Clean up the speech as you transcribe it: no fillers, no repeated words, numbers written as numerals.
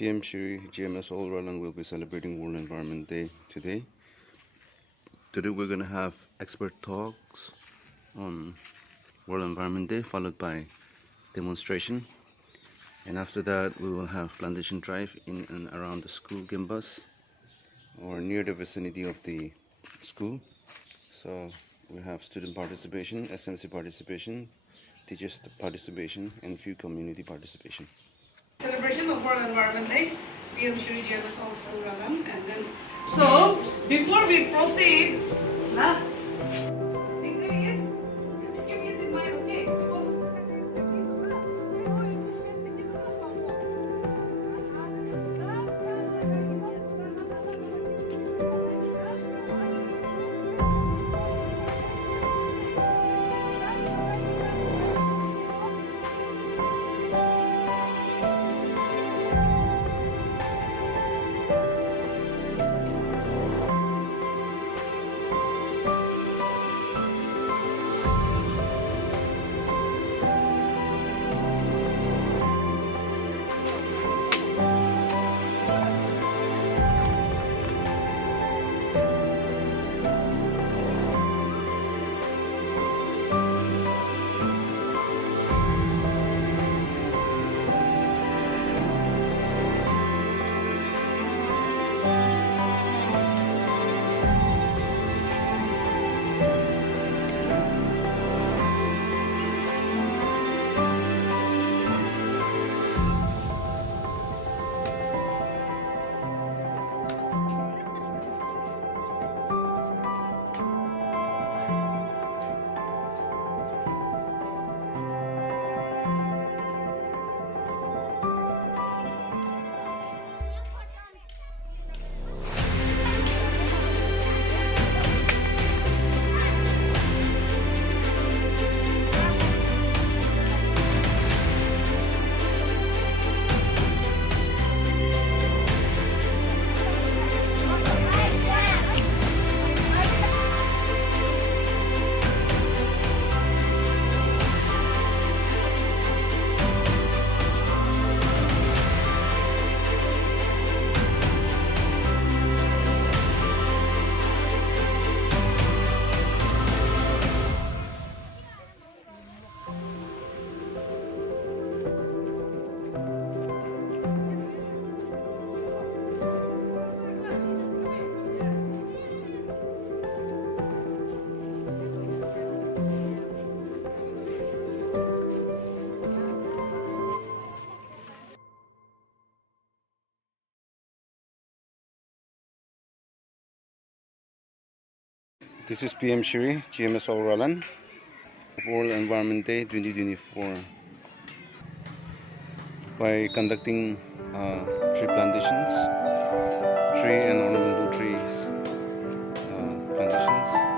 PM SHRI GMS all Ralan will be celebrating World Environment Day today. Today we're going to have expert talks on World Environment Day, followed by demonstration. And after that we will have Plantation drive in and around the school campus or near the vicinity of the school. So we have student participation, SMC participation, teachers participation, and few community participation. Celebration of World Environment Day, PM SHRI GMS all school Ralan. And then, so before we proceed, keep this in mind, okay? Because This is PM SHRI GMS all Ralan of World Environment Day 2024 by conducting tree plantations, tree and ornamental trees plantations.